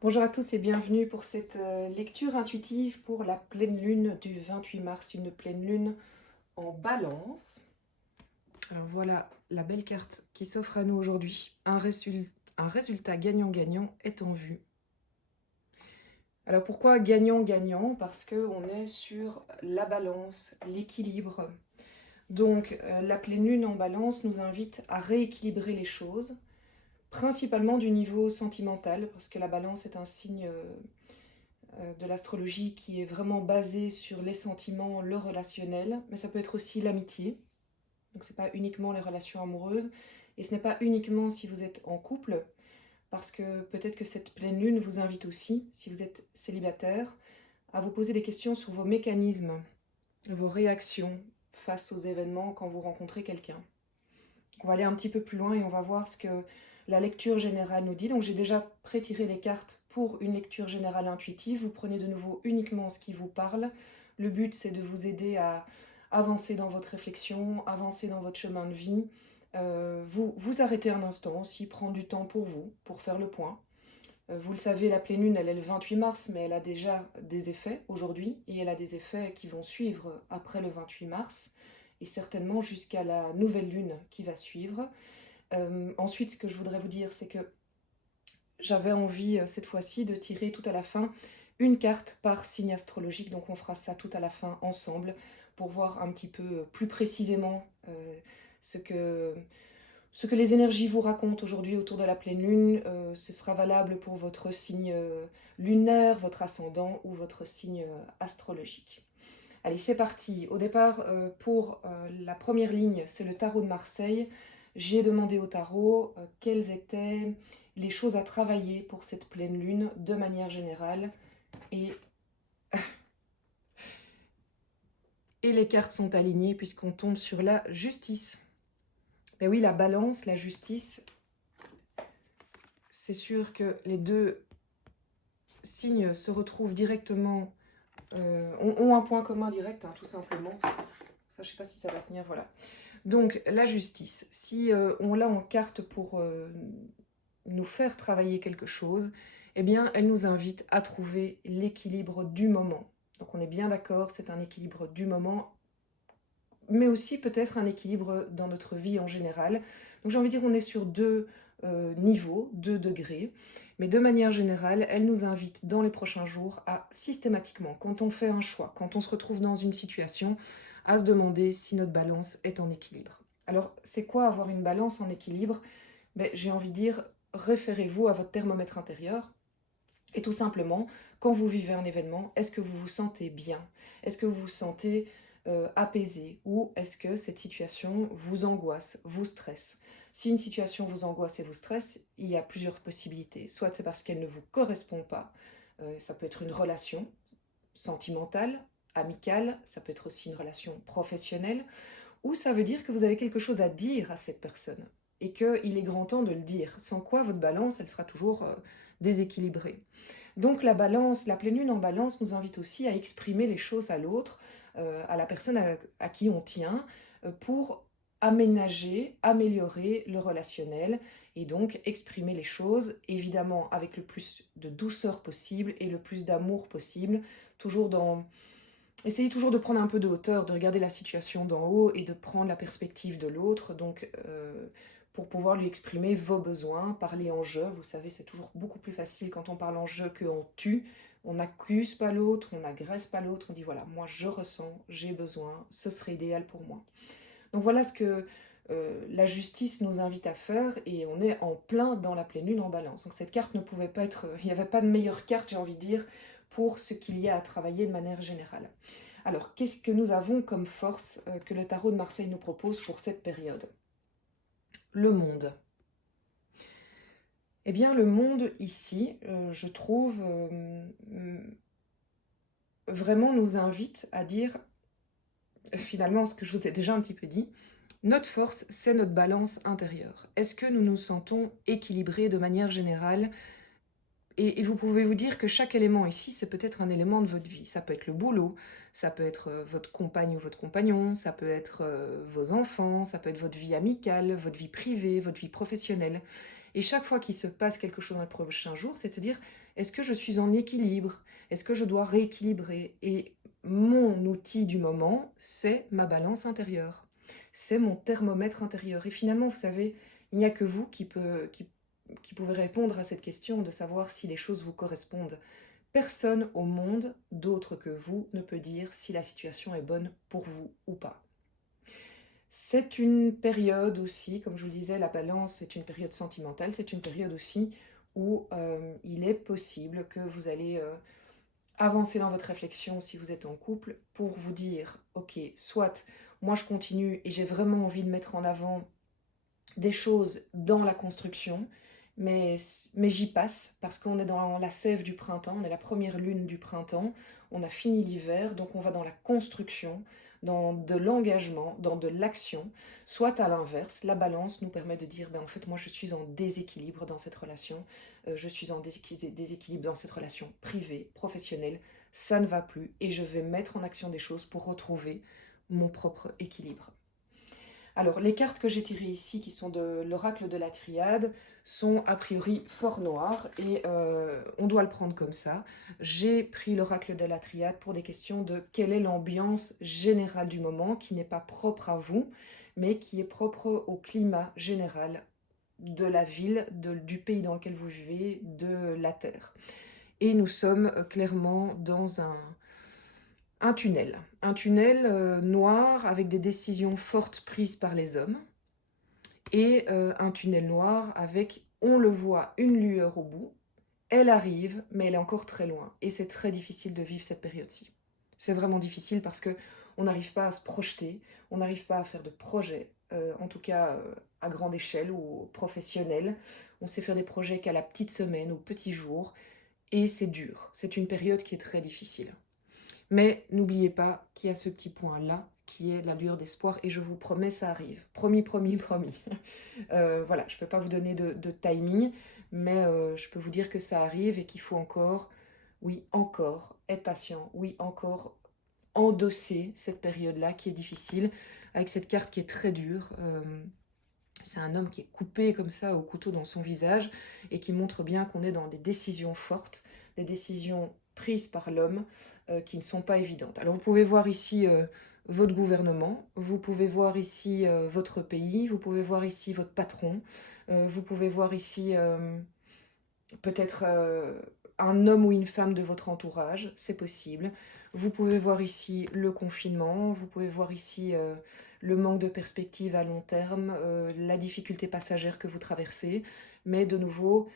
Bonjour à tous et bienvenue pour cette lecture intuitive pour la pleine lune du 28 mars, une pleine lune en balance. Alors voilà la belle carte qui s'offre à nous aujourd'hui. Un résultat gagnant-gagnant est en vue. Alors pourquoi gagnant-gagnant? Parce qu'on est sur la balance, l'équilibre. Donc la pleine lune en balance nous invite à rééquilibrer les choses, principalement du niveau sentimental, parce que la balance est un signe de l'astrologie qui est vraiment basée sur les sentiments, le relationnel, mais ça peut être aussi l'amitié. Donc c'est pas uniquement les relations amoureuses, et ce n'est pas uniquement si vous êtes en couple, parce que peut-être que cette pleine lune vous invite aussi, si vous êtes célibataire, à vous poser des questions sur vos mécanismes, vos réactions face aux événements quand vous rencontrez quelqu'un. On va aller un petit peu plus loin et on va voir ce que la lecture générale nous dit. Donc j'ai déjà pré-tiré les cartes pour une lecture générale intuitive. Vous prenez de nouveau uniquement ce qui vous parle. Le but, c'est de vous aider à avancer dans votre réflexion, avancer dans votre chemin de vie. Vous arrêtez un instant aussi, prendre du temps pour vous, pour faire le point. Vous le savez, la pleine lune, elle est le 28 mars, mais elle a déjà des effets aujourd'hui, et elle a des effets qui vont suivre après le 28 mars, et certainement jusqu'à la nouvelle lune qui va suivre. Ensuite, ce que je voudrais vous dire, c'est que j'avais envie cette fois-ci de tirer tout à la fin une carte par signe astrologique, donc on fera ça tout à la fin ensemble pour voir un petit peu plus précisément ce que, ce que les énergies vous racontent aujourd'hui autour de la pleine lune. Ce sera valable pour votre signe lunaire, votre ascendant ou votre signe astrologique. Allez, c'est parti. Au départ, pour la première ligne, c'est le tarot de Marseille. J'ai demandé au tarot quelles étaient les choses à travailler pour cette pleine lune de manière générale. Et, et les cartes sont alignées puisqu'on tombe sur la justice. Ben oui, la balance, la justice, c'est sûr que les deux signes se retrouvent directement, ont un point commun direct, hein, tout simplement. Ça, je ne sais pas si ça va tenir, voilà. Donc, la justice, si on l'a en carte pour nous faire travailler quelque chose, eh bien, elle nous invite à trouver l'équilibre du moment. Donc, on est bien d'accord, c'est un équilibre du moment, mais aussi peut-être un équilibre dans notre vie en général. Donc, j'ai envie de dire, on est sur deux niveaux, 2 degrés, mais de manière générale, elle nous invite dans les prochains jours à systématiquement, quand on fait un choix, quand on se retrouve dans une situation, à se demander si notre balance est en équilibre. Alors, c'est quoi avoir une balance en équilibre? Ben, j'ai envie de dire, référez-vous à votre thermomètre intérieur. Et tout simplement, quand vous vivez un événement, est-ce que vous vous sentez bien? Est-ce que vous vous sentez apaisé? Ou est-ce que cette situation vous angoisse, vous stresse? Si une situation vous angoisse et vous stresse, il y a plusieurs possibilités. Soit c'est parce qu'elle ne vous correspond pas, ça peut être une relation sentimentale, amicale, ça peut être aussi une relation professionnelle, ou ça veut dire que vous avez quelque chose à dire à cette personne et qu'il est grand temps de le dire, sans quoi votre balance, elle sera toujours déséquilibrée. Donc la balance, la pleine lune en balance nous invite aussi à exprimer les choses à l'autre, à la personne à qui on tient, pour aménager, améliorer le relationnel et donc exprimer les choses, évidemment avec le plus de douceur possible et le plus d'amour possible, toujours dans essayez toujours de prendre un peu de hauteur, de regarder la situation d'en haut et de prendre la perspective de l'autre, donc pour pouvoir lui exprimer vos besoins, parler en jeu. Vous savez, c'est toujours beaucoup plus facile quand on parle en jeu qu'en tu. On n'accuse pas l'autre, on n'agresse pas l'autre, on dit voilà, moi je ressens, j'ai besoin, ce serait idéal pour moi. Donc voilà ce que la justice nous invite à faire et on est en plein dans la pleine lune en balance. Donc cette carte ne pouvait pas être, il n'y avait pas de meilleure carte, j'ai envie de dire, pour ce qu'il y a à travailler de manière générale. Alors, qu'est-ce que nous avons comme force que le tarot de Marseille nous propose pour cette période? Le monde. Eh bien, le monde ici, je trouve, vraiment nous invite à dire, finalement, ce que je vous ai déjà un petit peu dit, notre force, c'est notre balance intérieure. Est-ce que nous nous sentons équilibrés de manière générale? Et vous pouvez vous dire que chaque élément ici, c'est peut-être un élément de votre vie. Ça peut être le boulot, ça peut être votre compagne ou votre compagnon, ça peut être vos enfants, ça peut être votre vie amicale, votre vie privée, votre vie professionnelle. Et chaque fois qu'il se passe quelque chose dans le prochain jour, c'est de se dire, est-ce que je suis en équilibre? Est-ce que je dois rééquilibrer? Et mon outil du moment, c'est ma balance intérieure. C'est mon thermomètre intérieur. Et finalement, vous savez, il n'y a que vous qui pouvez répondre à cette question de savoir si les choses vous correspondent. Personne au monde d'autre que vous ne peut dire si la situation est bonne pour vous ou pas. C'est une période aussi, comme je vous le disais, la balance c'est une période sentimentale, c'est une période aussi où il est possible que vous allez avancer dans votre réflexion si vous êtes en couple pour vous dire, ok, soit moi je continue et j'ai vraiment envie de mettre en avant des choses dans la construction, mais j'y passe parce qu'on est dans la sève du printemps, on est la première lune du printemps, on a fini l'hiver, donc on va dans la construction, dans de l'engagement, dans de l'action. Soit à l'inverse, la balance nous permet de dire, ben en fait moi je suis en déséquilibre dans cette relation, je suis en déséquilibre dans cette relation privée, professionnelle, ça ne va plus et je vais mettre en action des choses pour retrouver mon propre équilibre. Alors, les cartes que j'ai tirées ici, qui sont de l'oracle de la triade, sont a priori fort noires et on doit le prendre comme ça. J'ai pris l'oracle de la triade pour des questions de quelle est l'ambiance générale du moment, qui n'est pas propre à vous, mais qui est propre au climat général de la ville, du pays dans lequel vous vivez, de la Terre. Et nous sommes clairement dans un tunnel noir avec des décisions fortes prises par les hommes et un tunnel noir avec, on le voit, une lueur au bout. Elle arrive, mais elle est encore très loin et c'est très difficile de vivre cette période-ci. C'est vraiment difficile parce que on n'arrive pas à se projeter, on n'arrive pas à faire de projets, en tout cas à grande échelle ou professionnel. On sait faire des projets qu'à la petite semaine ou petit jour et c'est dur. C'est une période qui est très difficile. Mais n'oubliez pas qu'il y a ce petit point-là qui est la lueur d'espoir et je vous promets, ça arrive. Promis, promis, promis. Voilà, je ne peux pas vous donner de timing, mais je peux vous dire que ça arrive et qu'il faut encore, oui, encore être patient, oui, encore endosser cette période-là qui est difficile, avec cette carte qui est très dure. C'est un homme qui est coupé comme ça au couteau dans son visage et qui montre bien qu'on est dans des décisions fortes, des décisions prises par l'homme qui ne sont pas évidentes. Alors vous pouvez voir ici votre gouvernement, vous pouvez voir ici votre pays, vous pouvez voir ici votre patron, vous pouvez voir ici peut-être un homme ou une femme de votre entourage, c'est possible. Vous pouvez voir ici le confinement, vous pouvez voir ici le manque de perspective à long terme, la difficulté passagère que vous traversez, mais de nouveau,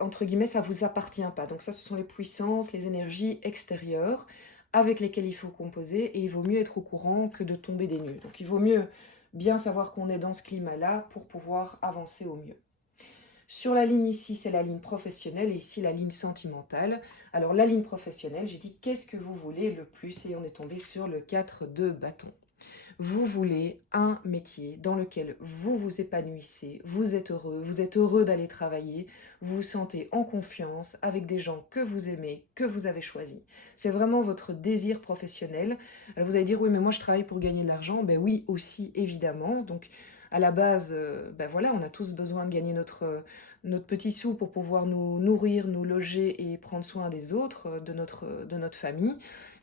entre guillemets, ça ne vous appartient pas. Donc ça, ce sont les puissances, les énergies extérieures avec lesquelles il faut composer, et il vaut mieux être au courant que de tomber des nues. Donc il vaut mieux bien savoir qu'on est dans ce climat-là pour pouvoir avancer au mieux. Sur la ligne ici, c'est la ligne professionnelle et ici la ligne sentimentale. Alors la ligne professionnelle, j'ai dit qu'est-ce que vous voulez le plus et on est tombé sur le 4 de bâton. Vous voulez un métier dans lequel vous vous épanouissez, vous êtes heureux d'aller travailler, vous vous sentez en confiance avec des gens que vous aimez, que vous avez choisis. C'est vraiment votre désir professionnel. Alors vous allez dire, oui, mais moi je travaille pour gagner de l'argent. Ben oui, aussi, évidemment. Donc à la base, ben voilà, on a tous besoin de gagner notre petit sou pour pouvoir nous nourrir, nous loger et prendre soin des autres, de notre famille.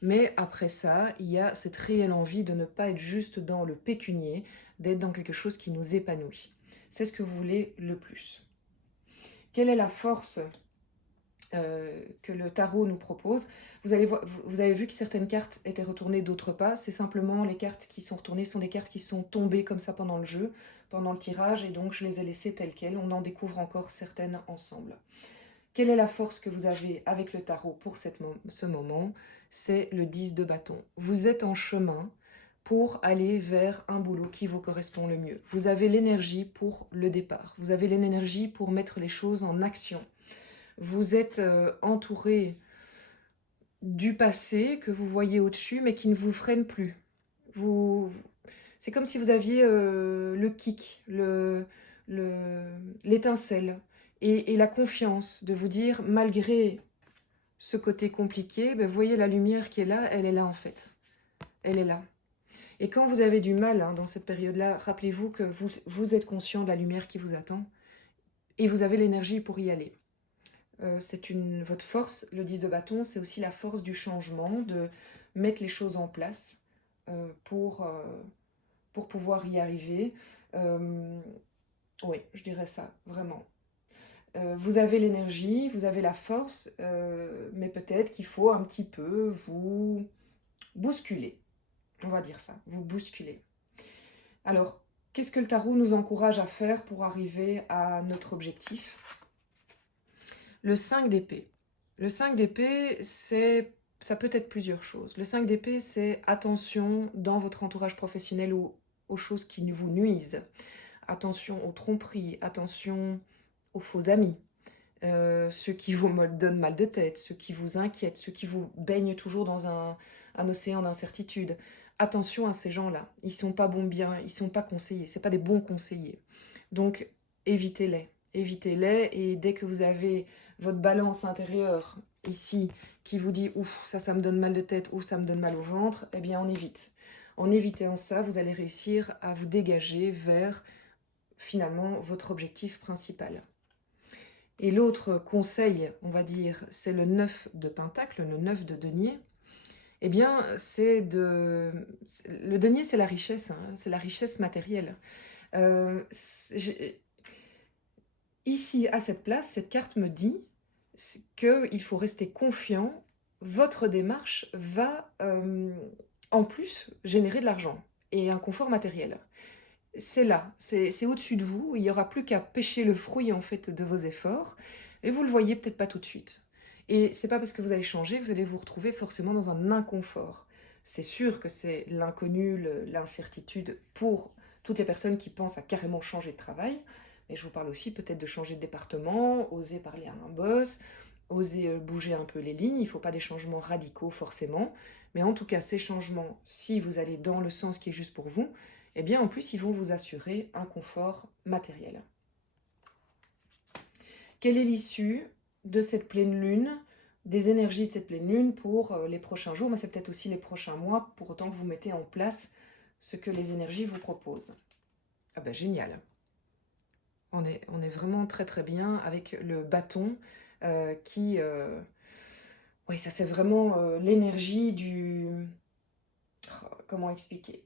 Mais après ça, il y a cette réelle envie de ne pas être juste dans le pécunier, d'être dans quelque chose qui nous épanouit. C'est ce que vous voulez le plus. Quelle est la force que le tarot nous propose? Vous avez vu que certaines cartes étaient retournées, d'autres pas. C'est simplement les cartes qui sont retournées sont des cartes qui sont tombées comme ça pendant le jeu, pendant le tirage, et donc je les ai laissées telles quelles. On en découvre encore certaines ensemble. Quelle est la force que vous avez avec le tarot pour ce moment? C'est le 10 de bâton. Vous êtes en chemin pour aller vers un boulot qui vous correspond le mieux. Vous avez l'énergie pour le départ. Vous avez l'énergie pour mettre les choses en action. Vous êtes entouré du passé que vous voyez au-dessus, mais qui ne vous freine plus. C'est comme si vous aviez le kick, l'étincelle et la confiance de vous dire, malgré ce côté compliqué, ben, vous voyez la lumière qui est là, elle est là en fait. Elle est là. Et quand vous avez du mal dans cette période-là, rappelez-vous que vous êtes conscient de la lumière qui vous attend. et vous avez l'énergie pour y aller. Votre force, le 10 de bâton, c'est aussi la force du changement, de mettre les choses en place pour pouvoir y arriver. Oui, je dirais ça, vraiment. Vous avez l'énergie, vous avez la force, mais peut-être qu'il faut un petit peu vous bousculer. On va dire ça, vous bousculer. Alors, qu'est-ce que le tarot nous encourage à faire pour arriver à notre objectif? Le 5 d'épée. Le 5 d'épée, ça peut être plusieurs choses. Le 5 d'épée, c'est attention dans votre entourage professionnel aux choses qui vous nuisent. Attention aux tromperies, attention aux faux amis, ceux qui vous donnent mal de tête, ceux qui vous inquiètent, ceux qui vous baignent toujours dans un océan d'incertitude. Attention à ces gens-là. Ils sont pas bons bien, ils sont pas conseillers, c'est pas des bons conseillers. Donc évitez-les, évitez-les, et dès que vous avez votre balance intérieure ici qui vous dit ouf, ça me donne mal de tête, ou ça me donne mal au ventre, eh bien on évite. En évitant ça, vous allez réussir à vous dégager vers finalement votre objectif principal. Et l'autre conseil, on va dire, c'est le 9 de pentacle, le 9 de denier. Eh bien, le denier, c'est la richesse, hein, c'est la richesse matérielle. Ici, à cette place, cette carte me dit qu'il faut rester confiant. Votre démarche va, en plus, générer de l'argent et un confort matériel. C'est là, c'est au-dessus de vous. Il n'y aura plus qu'à pêcher le fruit, en fait, de vos efforts. Et vous le voyez peut-être pas tout de suite. Et c'est pas parce que vous allez changer, vous allez vous retrouver forcément dans un inconfort. C'est sûr que c'est l'inconnu, l'incertitude pour toutes les personnes qui pensent à carrément changer de travail. Mais je vous parle aussi peut-être de changer de département, oser parler à un boss, oser bouger un peu les lignes. Il ne faut pas des changements radicaux forcément. Mais en tout cas, ces changements, si vous allez dans le sens qui est juste pour vous, eh bien en plus, ils vont vous assurer un confort matériel. Quelle est l'issue de cette pleine lune, des énergies de cette pleine lune pour les prochains jours, mais c'est peut-être aussi les prochains mois, pour autant que vous mettez en place ce que les énergies vous proposent? Ah ben génial. On est vraiment très très bien avec le bâton qui... oui, ça c'est vraiment l'énergie du... Oh, comment expliquer?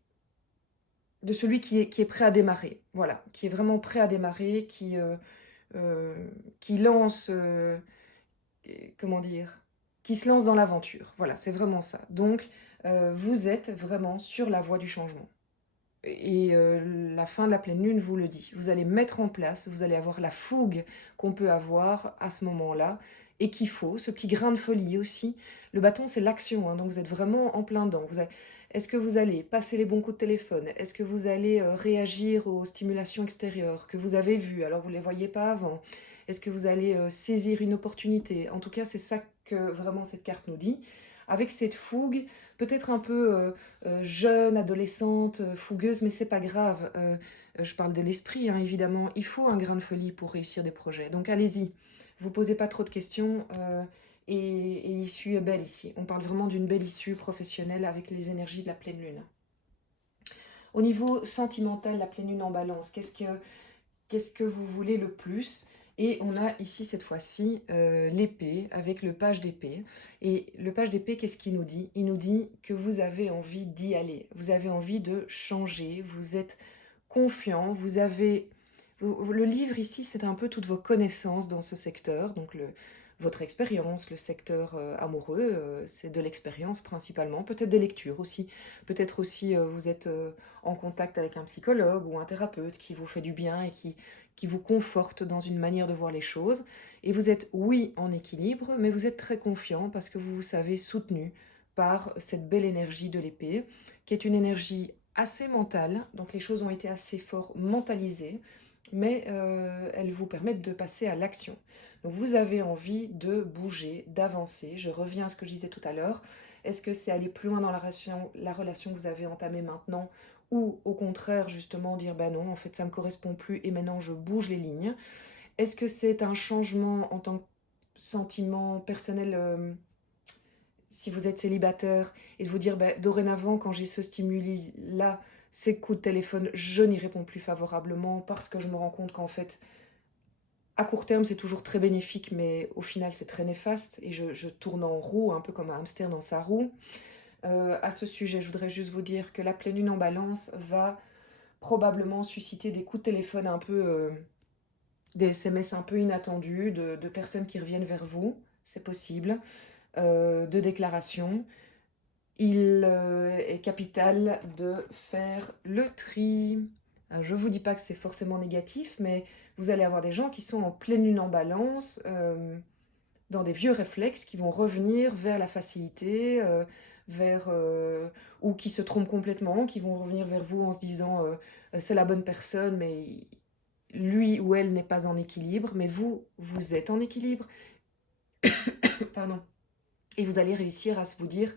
De celui qui est prêt à démarrer. Voilà, qui est vraiment prêt à démarrer, qui lance... comment dire? Qui se lance dans l'aventure. Voilà, c'est vraiment ça. Donc, vous êtes vraiment sur la voie du changement. Et la fin de la pleine lune vous le dit. Vous allez mettre en place, vous allez avoir la fougue qu'on peut avoir à ce moment-là et qu'il faut, ce petit grain de folie aussi. Le bâton, c'est l'action, hein, donc vous êtes vraiment en plein dedans. Est-ce que vous allez passer les bons coups de téléphone? Est-ce que vous allez réagir aux stimulations extérieures que vous avez vues, alors vous ne les voyez pas avant? Est-ce que vous allez saisir une opportunité? En tout cas, c'est ça que vraiment cette carte nous dit. Avec cette fougue, peut-être un peu jeune, adolescente, fougueuse, mais c'est pas grave. Je parle de l'esprit, hein, évidemment. Il faut un grain de folie pour réussir des projets. Donc allez-y, vous posez pas trop de questions et l'issue est belle ici. On parle vraiment d'une belle issue professionnelle avec les énergies de la pleine lune. Au niveau sentimental, la pleine lune en balance, qu'est-ce que vous voulez le plus? Et on a ici cette fois-ci l'épée avec le page d'épée. Et le page d'épée, qu'est-ce qu'il nous dit? Il nous dit que vous avez envie d'y aller. Vous avez envie de changer. Vous êtes confiant. Le livre ici, c'est un peu toutes vos connaissances dans ce secteur. Donc votre expérience, le secteur amoureux, c'est de l'expérience principalement. Peut-être des lectures aussi. Peut-être aussi vous êtes en contact avec un psychologue ou un thérapeute qui vous fait du bien et qui vous conforte dans une manière de voir les choses. Et vous êtes, oui, en équilibre, mais vous êtes très confiant parce que vous vous savez soutenu par cette belle énergie de l'épée, qui est une énergie assez mentale. Donc les choses ont été assez fort mentalisées, mais elles vous permettent de passer à l'action. Donc vous avez envie de bouger, d'avancer. Je reviens à ce que je disais tout à l'heure. Est-ce que c'est aller plus loin dans la relation que vous avez entamée maintenant, ou au contraire justement dire bah non, en fait ça me correspond plus et maintenant je bouge les lignes? Est-ce que c'est un changement en tant que sentiment personnel si vous êtes célibataire et de vous dire bah, dorénavant quand j'ai ce stimuli là, ces coups de téléphone, je n'y réponds plus favorablement parce que je me rends compte qu'en fait À court terme, c'est toujours très bénéfique, mais au final, c'est très néfaste. Et je tourne en roue, un peu comme un hamster dans sa roue. À ce sujet, je voudrais juste vous dire que la pleine lune en balance va probablement susciter des coups de téléphone un peu, des SMS un peu inattendus, de personnes qui reviennent vers vous, c'est possible, de déclarations. Il est capital de faire le tri. Alors, je ne vous dis pas que c'est forcément négatif, mais vous allez avoir des gens qui sont en pleine lune en balance, dans des vieux réflexes qui vont revenir vers la facilité, ou qui se trompent complètement, qui vont revenir vers vous en se disant c'est la bonne personne, mais lui ou elle n'est pas en équilibre, mais vous, vous êtes en équilibre. Pardon. Et vous allez réussir à vous dire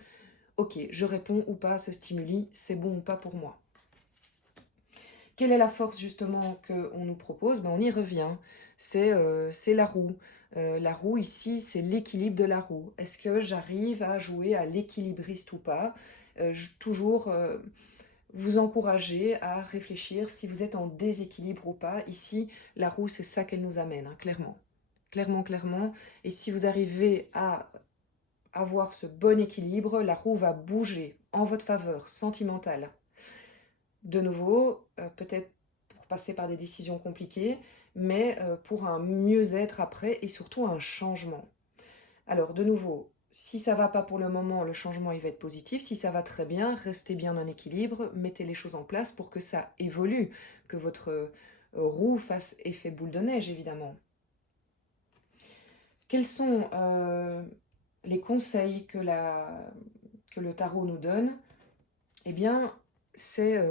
ok, je réponds ou pas à ce stimuli, c'est bon ou pas pour moi. Quelle est la force justement qu'on nous propose? On y revient, c'est la roue. La roue ici, c'est l'équilibre de la roue. Est-ce que j'arrive à jouer à l'équilibriste ou pas? Toujours vous encourager à réfléchir si vous êtes en déséquilibre ou pas. Ici, la roue, c'est ça qu'elle nous amène, hein, clairement. Clairement. Et si vous arrivez à avoir ce bon équilibre, la roue va bouger en votre faveur, sentimentale. De nouveau, peut-être pour passer par des décisions compliquées, mais pour un mieux-être après et surtout un changement. Alors, de nouveau, si ça va pas pour le moment, le changement il va être positif. Si ça va très bien, restez bien en équilibre, mettez les choses en place pour que ça évolue, que votre roue fasse effet boule de neige, évidemment. Quels sont les conseils que le tarot nous donne? Eh bien, c'est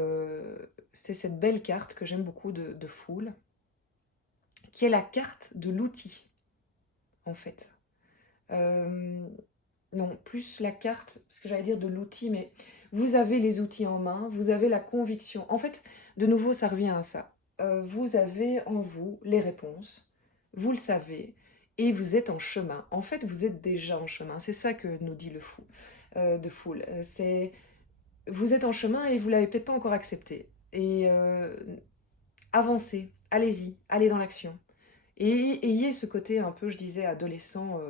cette belle carte que j'aime beaucoup de Fool, qui est la carte de l'outil, en fait. Non, plus la carte, parce que j'allais dire de l'outil, mais vous avez les outils en main, vous avez la conviction. En fait, de nouveau, ça revient à ça. Vous avez en vous les réponses, vous le savez, et vous êtes en chemin. En fait, vous êtes déjà en chemin. C'est ça que nous dit le fou de Fool. C'est vous êtes en chemin et vous l'avez peut-être pas encore accepté. Et avancez, allez-y, allez dans l'action. Et ayez ce côté un peu, je disais, adolescent,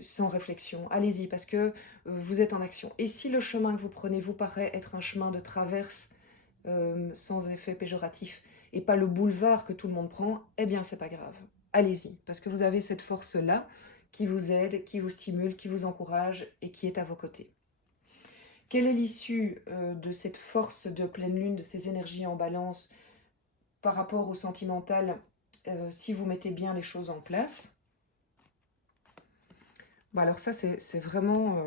sans réflexion. Allez-y, parce que vous êtes en action. Et si le chemin que vous prenez vous paraît être un chemin de traverse, sans effet péjoratif, et pas le boulevard que tout le monde prend, eh bien, c'est pas grave. Allez-y, parce que vous avez cette force-là qui vous aide, qui vous stimule, qui vous encourage et qui est à vos côtés. Quelle est l'issue de cette force de pleine lune, de ces énergies en balance par rapport au sentimental, si vous mettez bien les choses en place? Alors ça, c'est vraiment,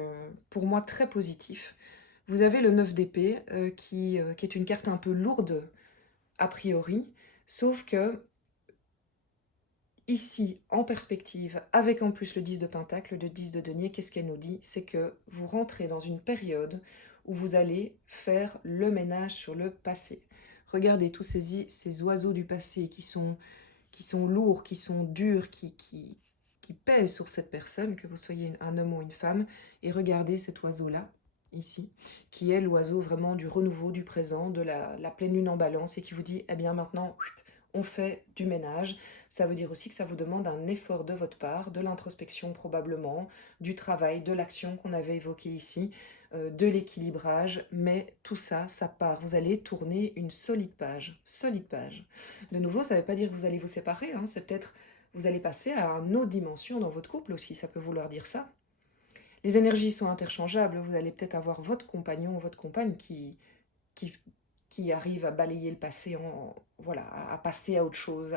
pour moi, très positif. Vous avez le 9 d'épée, qui est une carte un peu lourde, a priori, sauf que ici, en perspective, avec en plus le 10 de pentacle, le 10 de denier, qu'est-ce qu'elle nous dit? C'est que vous rentrez dans une période où vous allez faire le ménage sur le passé. Regardez tous ces oiseaux du passé qui sont lourds, qui sont durs, qui pèsent sur cette personne, que vous soyez un homme ou une femme, et regardez cet oiseau-là, ici, qui est l'oiseau vraiment du renouveau, du présent, de la pleine lune en balance, et qui vous dit, eh bien maintenant, on fait du ménage. Ça veut dire aussi que ça vous demande un effort de votre part, de l'introspection probablement, du travail, de l'action qu'on avait évoquée ici, de l'équilibrage, mais tout ça, ça part. Vous allez tourner une solide page, solide page. De nouveau, ça ne veut pas dire que vous allez vous séparer, hein, c'est peut-être vous allez passer à une autre dimension dans votre couple aussi, ça peut vouloir dire ça. Les énergies sont interchangeables, vous allez peut-être avoir votre compagnon ou votre compagne qui arrive à balayer le passé, voilà, à passer à autre chose.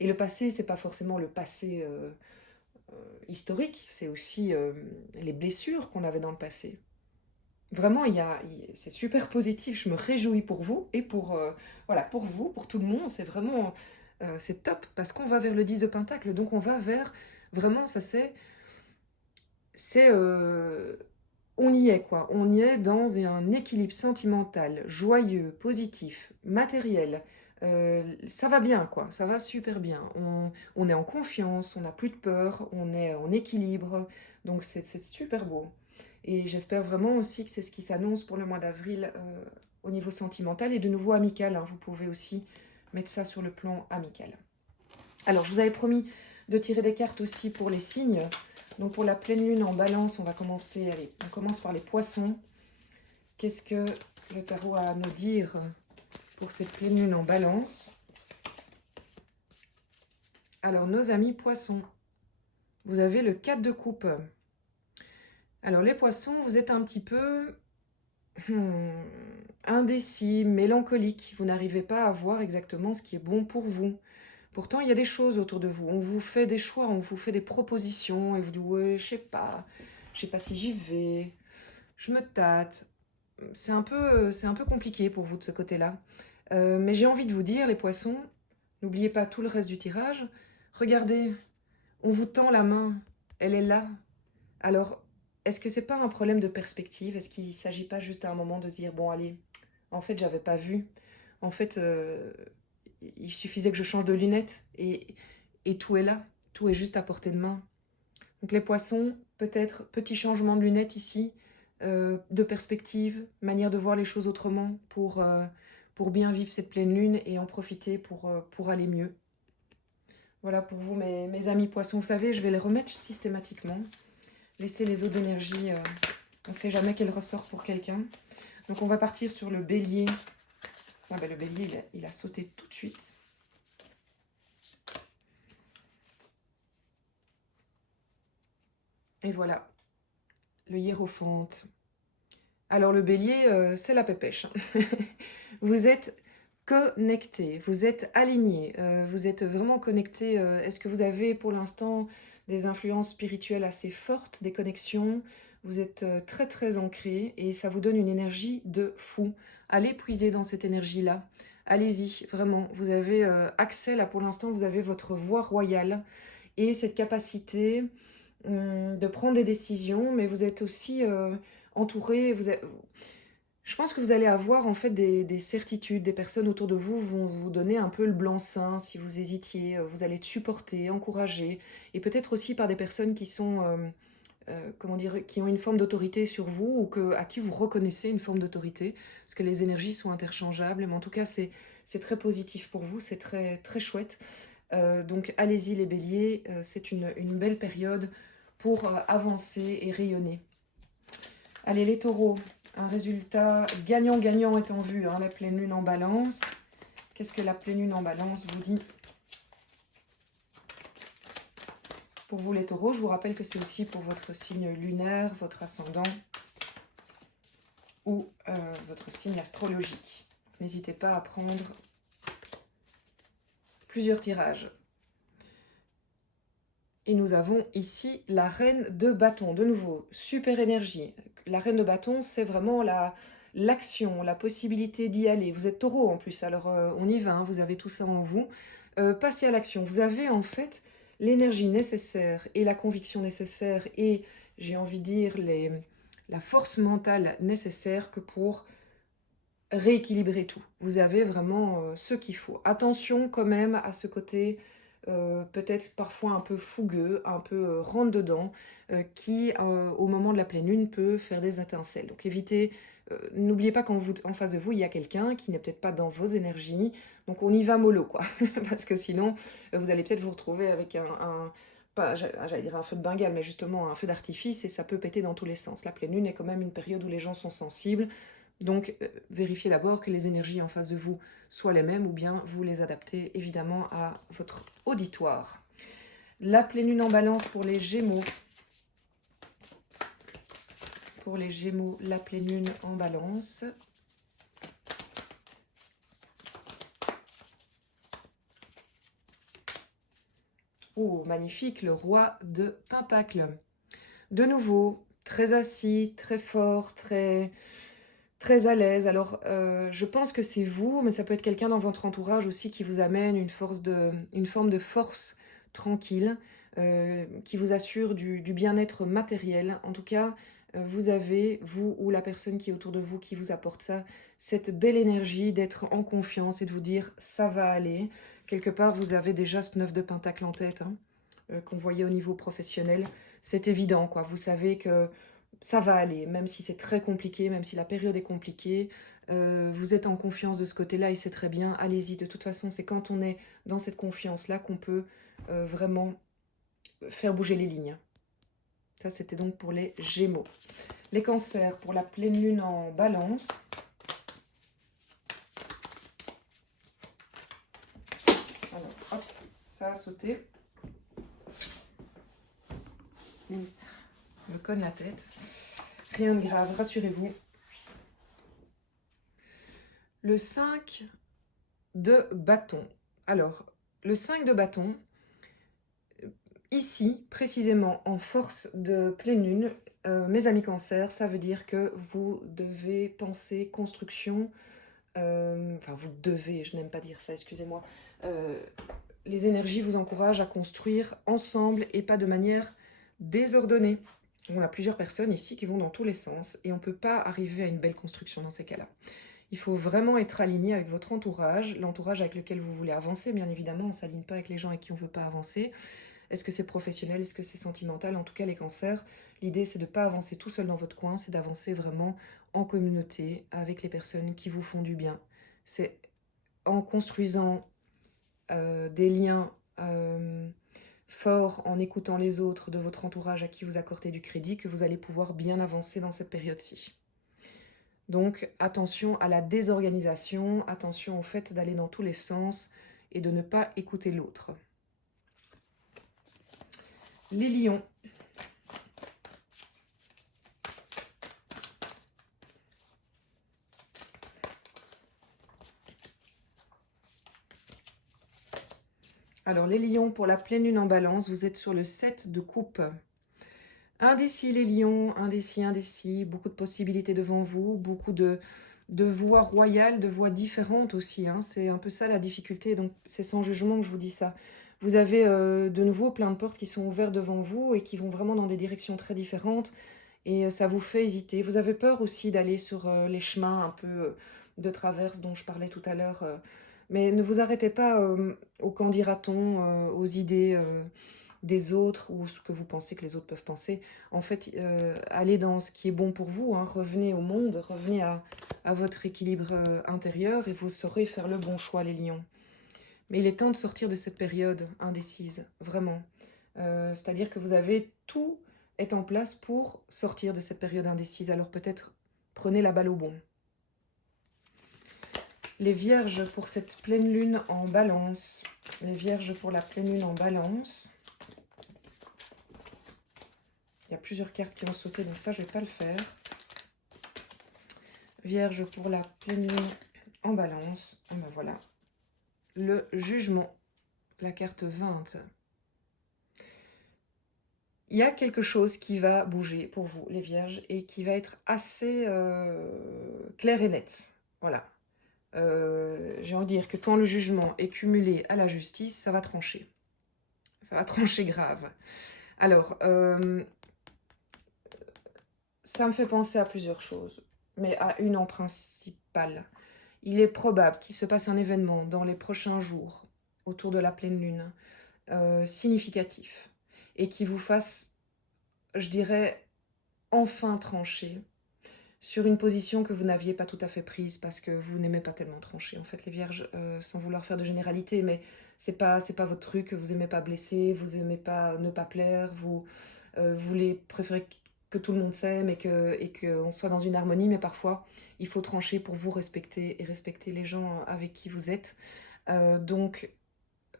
Et le passé, c'est pas forcément le passé historique, c'est aussi les blessures qu'on avait dans le passé. Vraiment, c'est super positif, je me réjouis pour vous et voilà, pour vous, pour tout le monde, c'est vraiment c'est top parce qu'on va vers le 10 de Pentacle, donc on va vers vraiment, on y est quoi, on y est dans un équilibre sentimental, joyeux, positif, matériel. Ça va bien quoi, ça va super bien. On est en confiance, on n'a plus de peur, on est en équilibre, donc c'est super beau. Et j'espère vraiment aussi que c'est ce qui s'annonce pour le mois d'avril au niveau sentimental et de nouveau amical, hein. Vous pouvez aussi mettre ça sur le plan amical. Alors, je vous avais promis de tirer des cartes aussi pour les signes. Donc, pour la pleine lune en balance, on va commencer, allez, on commence par les poissons. Qu'est-ce que le tarot a à nous dire pour cette pleine lune en balance? Alors, nos amis poissons, vous avez le 4 de coupe. Alors, les poissons, vous êtes un petit peu indécis, mélancolique. Vous n'arrivez pas à voir exactement ce qui est bon pour vous. Pourtant, il y a des choses autour de vous. On vous fait des choix, on vous fait des propositions et vous dites ouais, je sais pas si j'y vais, je me tâte. C'est un peu compliqué pour vous de ce côté-là. Mais j'ai envie de vous dire, les poissons, n'oubliez pas tout le reste du tirage. Regardez, on vous tend la main, elle est là. Alors, est-ce que c'est pas un problème de perspective? Est-ce qu'il ne s'agit pas juste à un moment de se dire bon allez, en fait j'avais pas vu. En fait, il suffisait que je change de lunettes et tout est là. Tout est juste à portée de main. Donc les poissons, peut-être petit changement de lunettes ici, de perspective, manière de voir les choses autrement pour bien vivre cette pleine lune et en profiter pour aller mieux. Voilà pour vous mes amis poissons. Vous savez, je vais les remettre systématiquement. Laissez les eaux d'énergie, on ne sait jamais quel ressort pour quelqu'un. Donc on va partir sur le bélier. Ah ben, le bélier, il a sauté tout de suite. Et voilà, le hiérophante. Alors le bélier, c'est la pépèche. Vous êtes connecté, vous êtes aligné, vous êtes vraiment connecté. Est-ce que vous avez pour l'instant des influences spirituelles assez fortes, des connexions? Vous êtes très très ancré et ça vous donne une énergie de fou. Allez puiser dans cette énergie-là. Allez-y, vraiment. Vous avez accès, là pour l'instant, vous avez votre voie royale et cette capacité de prendre des décisions, mais vous êtes aussi entouré. Je pense que vous allez avoir en fait des certitudes, des personnes autour de vous vont vous donner un peu le blanc-seing si vous hésitiez, vous allez être supporté, encouragé, et peut-être aussi par des personnes qui sont, comment dire, qui ont une forme d'autorité sur vous ou à qui vous reconnaissez une forme d'autorité, parce que les énergies sont interchangeables, mais en tout cas c'est très positif pour vous, c'est très, très chouette. Donc allez-y les béliers, c'est une belle période pour avancer et rayonner. Allez les taureaux, un résultat gagnant-gagnant est en vue, hein, la pleine lune en balance. Qu'est-ce que la pleine lune en balance vous dit? Pour vous les taureaux, je vous rappelle que c'est aussi pour votre signe lunaire, votre ascendant ou votre signe astrologique. N'hésitez pas à prendre plusieurs tirages. Et nous avons ici la reine de bâton. De nouveau, super énergie. La reine de bâton, c'est vraiment l'action, la possibilité d'y aller. Vous êtes taureau en plus, alors on y va, hein, vous avez tout ça en vous. Passez à l'action. Vous avez en fait l'énergie nécessaire et la conviction nécessaire et, j'ai envie de dire, la force mentale nécessaire que pour rééquilibrer tout. Vous avez vraiment ce qu'il faut. Attention quand même à ce côté peut-être parfois un peu fougueux, un peu rentre-dedans, qui au moment de la pleine lune peut faire des étincelles. Donc évitez, n'oubliez pas qu'en face de vous, il y a quelqu'un qui n'est peut-être pas dans vos énergies. Donc on y va mollo, quoi. Parce que sinon, vous allez peut-être vous retrouver avec pas, j'allais dire un feu de Bengale, mais justement un feu d'artifice et ça peut péter dans tous les sens. La pleine lune est quand même une période où les gens sont sensibles. Donc, vérifiez d'abord que les énergies en face de vous soient les mêmes ou bien vous les adaptez évidemment à votre auditoire. La pleine lune en balance pour les Gémeaux. Pour les Gémeaux, la pleine lune en balance. Oh, magnifique, le roi de Pentacle. De nouveau, très assis, très fort, très à l'aise. Alors, je pense que c'est vous, mais ça peut être quelqu'un dans votre entourage aussi qui vous amène une forme de force tranquille, qui vous assure du bien-être matériel. En tout cas, vous avez, vous ou la personne qui est autour de vous qui vous apporte ça, cette belle énergie d'être en confiance et de vous dire ça va aller. Quelque part, vous avez déjà ce 9 de pentacle en tête, hein, qu'on voyait au niveau professionnel. C'est évident, quoi. Vous savez que ça va aller, même si c'est très compliqué, même si la période est compliquée, vous êtes en confiance de ce côté-là et c'est très bien, allez-y. De toute façon, c'est quand on est dans cette confiance-là qu'on peut vraiment faire bouger les lignes. Ça, c'était donc pour les Gémeaux. Les Cancers, pour la pleine lune en Balance. Alors, hop, ça a sauté. Mince, je me cogne la tête. Rien de grave, rassurez-vous. Le 5 de bâton. Alors, le 5 de bâton, ici, précisément en force de pleine lune, mes amis Cancer, ça veut dire que vous devez penser construction. Enfin, vous devez, je n'aime pas dire ça, excusez-moi. Les énergies vous encouragent à construire ensemble et pas de manière désordonnée. On a plusieurs personnes ici qui vont dans tous les sens et on ne peut pas arriver à une belle construction dans ces cas-là. Il faut vraiment être aligné avec votre entourage, l'entourage avec lequel vous voulez avancer. Bien évidemment, on ne s'aligne pas avec les gens avec qui on ne veut pas avancer. Est-ce que c'est professionnel? Est-ce que c'est sentimental? En tout cas, les Cancers, l'idée, c'est de ne pas avancer tout seul dans votre coin, c'est d'avancer vraiment en communauté avec les personnes qui vous font du bien. C'est en construisant des liens forts, en écoutant les autres de votre entourage à qui vous accordez du crédit, que vous allez pouvoir bien avancer dans cette période-ci. Donc, attention à la désorganisation, attention au fait d'aller dans tous les sens et de ne pas écouter l'autre. Les Lions. Alors, les Lions, pour la pleine lune en Balance, vous êtes sur le 7 de coupe. Indécis, les Lions, indécis, beaucoup de possibilités devant vous, beaucoup de voies royales, de voies différentes aussi. Hein. C'est un peu ça la difficulté, donc c'est sans jugement que je vous dis ça. Vous avez de nouveau plein de portes qui sont ouvertes devant vous et qui vont vraiment dans des directions très différentes. Et ça vous fait hésiter. Vous avez peur aussi d'aller sur les chemins un peu de traverse dont je parlais tout à l'heure. Mais ne vous arrêtez pas au qu'en dira-t-on, aux idées des autres ou ce que vous pensez que les autres peuvent penser. En fait, allez dans ce qui est bon pour vous. Hein. Revenez au monde, revenez à votre équilibre intérieur et vous saurez faire le bon choix, les lions. Mais il est temps de sortir de cette période indécise, vraiment. C'est-à-dire que vous avez tout est en place pour sortir de cette période indécise. Alors peut-être prenez la balle au bon. Les Vierges pour cette pleine lune en Balance. Les Vierges pour la pleine lune en Balance. Il y a plusieurs cartes qui ont sauté, donc ça, je ne vais pas le faire. Vierge pour la pleine lune en Balance. Et ben voilà. Le Jugement. La carte 20. Il y a quelque chose qui va bouger pour vous, les Vierges, et qui va être assez clair et net. Voilà. J'ai envie de dire que quand le jugement est cumulé à la justice, ça va trancher. Ça va trancher grave. Alors, ça me fait penser à plusieurs choses, mais à une en principale. Il est probable qu'il se passe un événement dans les prochains jours, autour de la pleine lune, significatif, et qui vous fasse, je dirais, enfin trancher sur une position que vous n'aviez pas tout à fait prise parce que vous n'aimez pas tellement trancher. En fait, les Vierges, sans vouloir faire de généralité, mais c'est pas votre truc, vous aimez pas blesser, vous aimez pas ne pas plaire, vous voulez préférer que tout le monde s'aime et qu'on soit dans une harmonie, mais parfois, il faut trancher pour vous respecter et respecter les gens avec qui vous êtes. Donc,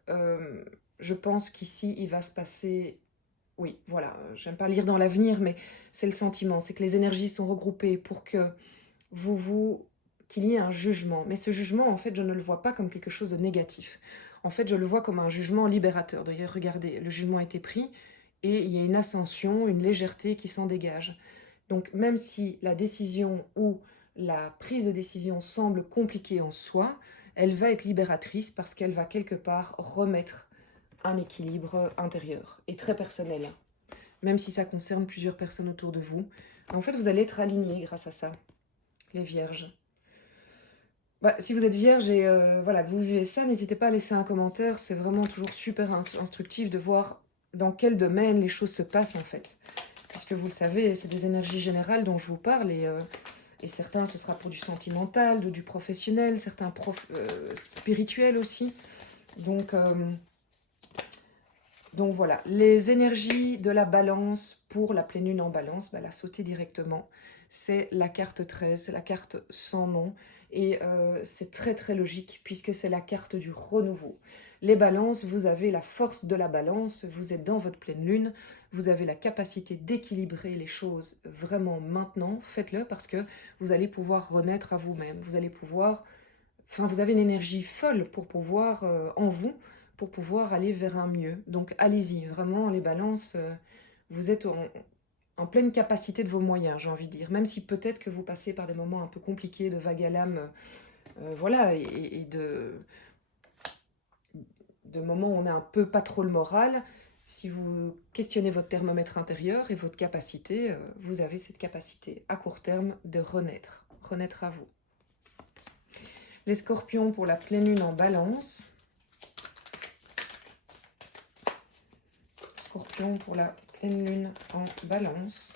je pense qu'ici, il va se passer... Oui, voilà, j'aime pas lire dans l'avenir, mais c'est le sentiment, c'est que les énergies sont regroupées pour que qu'il y ait un jugement. Mais ce jugement, en fait, je ne le vois pas comme quelque chose de négatif. En fait, je le vois comme un jugement libérateur. D'ailleurs, regardez, le jugement a été pris et il y a une ascension, une légèreté qui s'en dégage. Donc, même si la décision ou la prise de décision semble compliquée en soi, elle va être libératrice parce qu'elle va quelque part remettre un équilibre intérieur et très personnel, même si ça concerne plusieurs personnes autour de vous. En fait, vous allez être alignés grâce à ça, les Vierges. Bah, si vous êtes Vierge et voilà, vous vivez ça, n'hésitez pas à laisser un commentaire. C'est vraiment toujours super instructif de voir dans quel domaine les choses se passent en fait. Puisque vous le savez, c'est des énergies générales dont je vous parle et Et certains, ce sera pour du sentimental, du professionnel, certains spirituels aussi. Donc voilà, les énergies de la balance pour la pleine lune en balance, la sauter directement, c'est la carte 13, c'est la carte sans nom. Et c'est très très logique puisque c'est la carte du renouveau. Les balances, vous avez la force de la balance, vous êtes dans votre pleine lune, vous avez la capacité d'équilibrer les choses vraiment maintenant. Faites-le parce que vous allez pouvoir renaître à vous-même. Vous allez pouvoir... Enfin, vous avez une énergie folle pour pouvoir, en vous, pour pouvoir aller vers un mieux. Donc allez-y, vraiment les balances, vous êtes en pleine capacité de vos moyens, j'ai envie de dire. Même si peut-être que vous passez par des moments un peu compliqués, de vague à l'âme, voilà, et de moments où on a un peu pas trop le moral. Si vous questionnez votre thermomètre intérieur et votre capacité, vous avez cette capacité à court terme de renaître, renaître à vous. Les scorpions pour la pleine lune en balance. Scorpion pour la pleine lune en balance.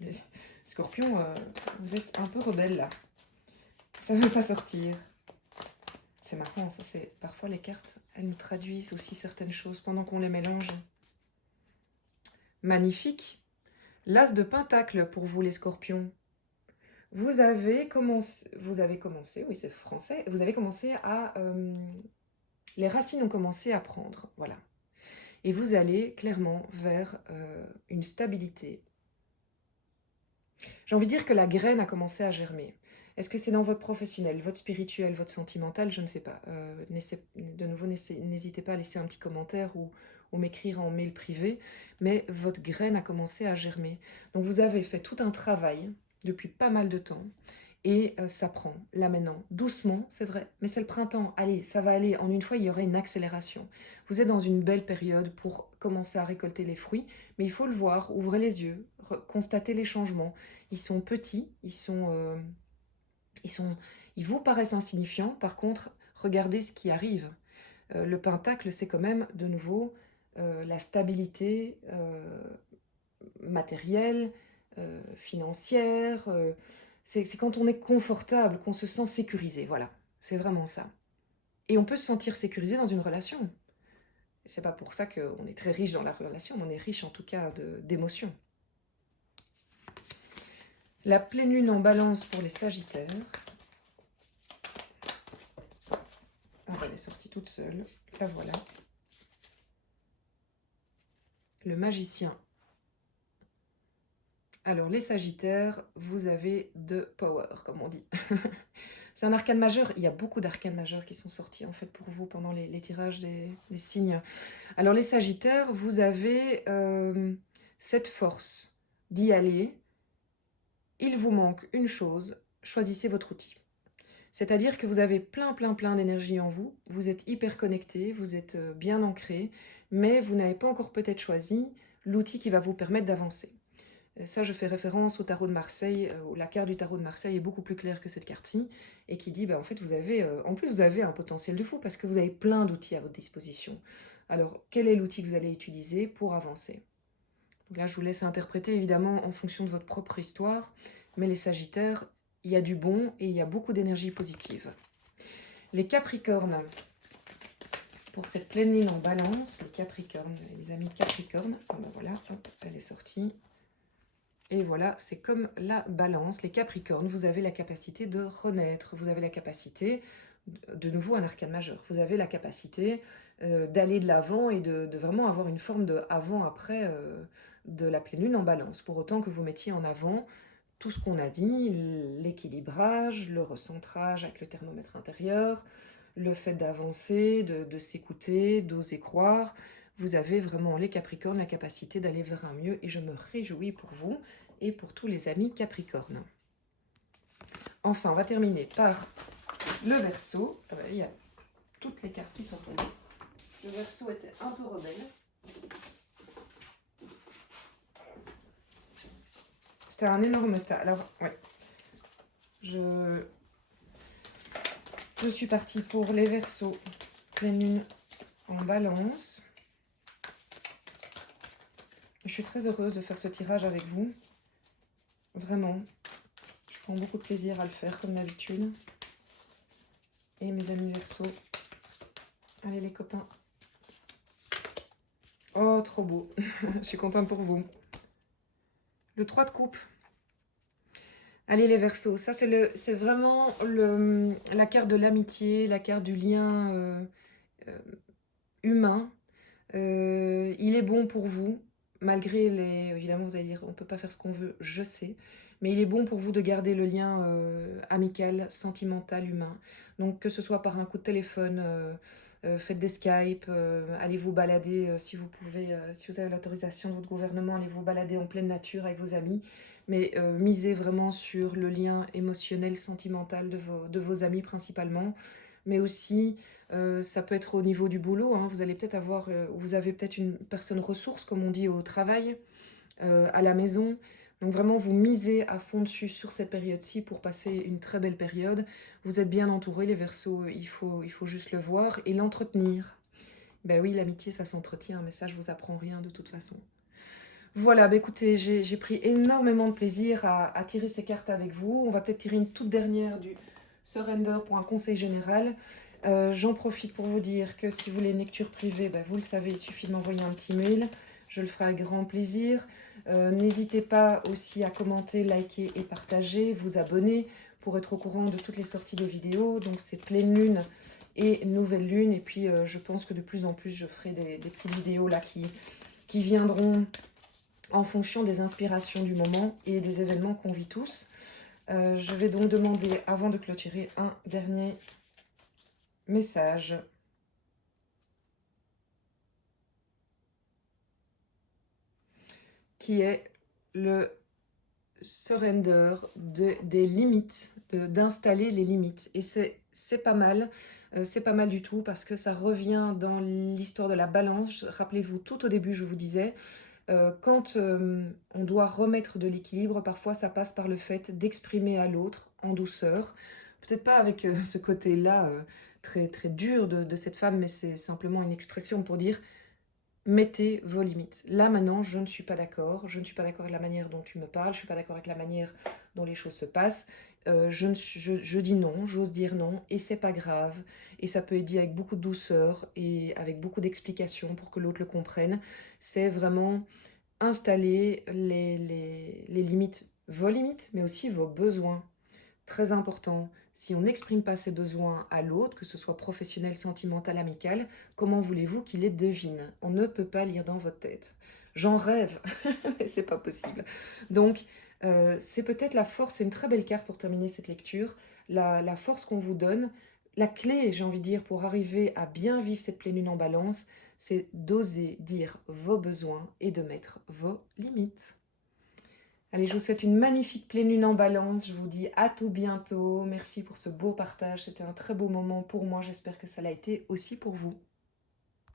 Les scorpions, vous êtes un peu rebelles là. Ça ne veut pas sortir. C'est marrant, ça c'est... Parfois les cartes, elles nous traduisent aussi certaines choses pendant qu'on les mélange. Magnifique. L'as de pentacle pour vous les scorpions. Vous avez commencé, oui c'est français, vous avez commencé à... les racines ont commencé à prendre, voilà. Et vous allez clairement vers une stabilité. J'ai envie de dire que la graine a commencé à germer. Est-ce que c'est dans votre professionnel, votre spirituel, votre sentimental? Je ne sais pas. De nouveau, n'hésitez pas à laisser un petit commentaire ou m'écrire en mail privé. Mais votre graine a commencé à germer. Donc vous avez fait tout un travail depuis pas mal de temps. Et ça prend, là maintenant, doucement, c'est vrai, mais c'est le printemps, allez, ça va aller, en une fois il y aurait une accélération. Vous êtes dans une belle période pour commencer à récolter les fruits, mais il faut le voir, ouvrez les yeux, constatez les changements. Ils sont petits, ils vous paraissent insignifiants, par contre, regardez ce qui arrive. Le pentacle, c'est quand même, de nouveau, la stabilité matérielle, financière, c'est quand on est confortable, qu'on se sent sécurisé, voilà, c'est vraiment ça. Et on peut se sentir sécurisé dans une relation. C'est pas pour ça qu'on est très riche dans la relation, mais on est riche en tout cas d'émotions. La pleine lune en balance pour les sagittaires. Ah, elle est sortie toute seule, la voilà. Le magicien. Alors les sagittaires, vous avez de power, comme on dit. C'est un arcane majeur. Il y a beaucoup d'arcanes majeurs qui sont sortis en fait pour vous pendant les tirages des signes. Alors les sagittaires, vous avez cette force d'y aller. Il vous manque une chose, choisissez votre outil. C'est-à-dire que vous avez plein d'énergie en vous, vous êtes hyper connecté, vous êtes bien ancré, mais vous n'avez pas encore peut-être choisi l'outil qui va vous permettre d'avancer. Ça, je fais référence au tarot de Marseille, où la carte du tarot de Marseille est beaucoup plus claire que cette carte-ci, et qui dit, en fait, vous avez, en plus, vous avez un potentiel de fou, parce que vous avez plein d'outils à votre disposition. Alors, quel est l'outil que vous allez utiliser pour avancer? Donc là, je vous laisse interpréter, évidemment, en fonction de votre propre histoire, mais les Sagittaires, il y a du bon, et il y a beaucoup d'énergie positive. Les Capricornes, pour cette pleine lune en balance, les Capricornes, les amis Capricornes, voilà, hop, elle est sortie. Et voilà, c'est comme la balance, les Capricornes, vous avez la capacité de renaître, vous avez la capacité, de nouveau un arcane majeur, vous avez la capacité d'aller de l'avant et de vraiment avoir une forme de avant-après de la pleine lune en balance, pour autant que vous mettiez en avant tout ce qu'on a dit, l'équilibrage, le recentrage avec le thermomètre intérieur, le fait d'avancer, de s'écouter, d'oser croire. Vous avez vraiment, les Capricornes, la capacité d'aller vers un mieux et je me réjouis pour vous et pour tous les amis Capricornes. Enfin, on va terminer par le Verseau. Il y a toutes les cartes qui sont tombées. Le Verseau était un peu rebelle. C'était un énorme tas. Alors, ouais. Je suis partie pour les Verseaux. Pleine lune en balance. Je suis très heureuse de faire ce tirage avec vous. Vraiment. Je prends beaucoup de plaisir à le faire, comme d'habitude. Et mes amis Verseau. Allez, les copains. Oh, trop beau. Je suis contente pour vous. Le 3 de coupe. Allez, les Verseaux. Ça, c'est vraiment la carte de l'amitié, la carte du lien euh, humain. Il est bon pour vous, malgré les... Évidemment, vous allez dire, on ne peut pas faire ce qu'on veut, je sais. Mais il est bon pour vous de garder le lien amical, sentimental, humain. Donc, que ce soit par un coup de téléphone, faites des Skype, allez vous balader si vous pouvez, si vous avez l'autorisation de votre gouvernement, allez vous balader en pleine nature avec vos amis. Mais misez vraiment sur le lien émotionnel, sentimental de vos amis principalement. Mais aussi, ça peut être au niveau du boulot. Hein. Vous allez peut-être avoir, vous avez peut-être une personne ressource, comme on dit, au travail, à la maison. Donc vraiment, vous misez à fond dessus sur cette période-ci pour passer une très belle période. Vous êtes bien entourés, les Verseaux, il faut juste le voir et l'entretenir. Ben oui, l'amitié, ça s'entretient, mais ça, je vous apprends rien de toute façon. Voilà, bah écoutez, j'ai pris énormément de plaisir à tirer ces cartes avec vous. On va peut-être tirer une toute dernière du Surrender pour un conseil général. J'en profite pour vous dire que si vous voulez une lecture privée, bah vous le savez, il suffit de m'envoyer un petit mail. Je le ferai avec grand plaisir. N'hésitez pas aussi à commenter, liker et partager, vous abonner pour être au courant de toutes les sorties de vidéos. Donc c'est pleine lune et nouvelle lune. Et puis je pense que de plus en plus, je ferai des petites vidéos là qui viendront en fonction des inspirations du moment et des événements qu'on vit tous. Je vais donc demander, avant de clôturer, un dernier message. Qui est le surrender des limites, d'installer les limites. Et c'est pas mal. C'est pas mal du tout parce que ça revient dans l'histoire de la balance. Rappelez-vous, tout au début, je vous disais, quand on doit remettre de l'équilibre, parfois ça passe par le fait d'exprimer à l'autre en douceur. Peut-être pas avec ce côté-là très, très dur de cette femme, mais c'est simplement une expression pour dire mettez vos limites. Là maintenant, je ne suis pas d'accord. Je ne suis pas d'accord avec la manière dont tu me parles. Je ne suis pas d'accord avec la manière dont les choses se passent. Je dis non, j'ose dire non, et c'est pas grave. Et ça peut être dit avec beaucoup de douceur et avec beaucoup d'explications pour que l'autre le comprenne. C'est vraiment installer les limites, vos limites, mais aussi vos besoins. Très important, si on n'exprime pas ses besoins à l'autre, que ce soit professionnel, sentimental, amical, comment voulez-vous qu'il les devine? On ne peut pas lire dans votre tête. J'en rêve, mais c'est pas possible. Donc, c'est peut-être la force, c'est une très belle carte pour terminer cette lecture, la force qu'on vous donne, la clé, j'ai envie de dire, pour arriver à bien vivre cette pleine lune en balance, c'est d'oser dire vos besoins et de mettre vos limites. Allez, je vous souhaite une magnifique pleine lune en balance. Je vous dis à tout bientôt. Merci pour ce beau partage. C'était un très beau moment pour moi. J'espère que ça l'a été aussi pour vous.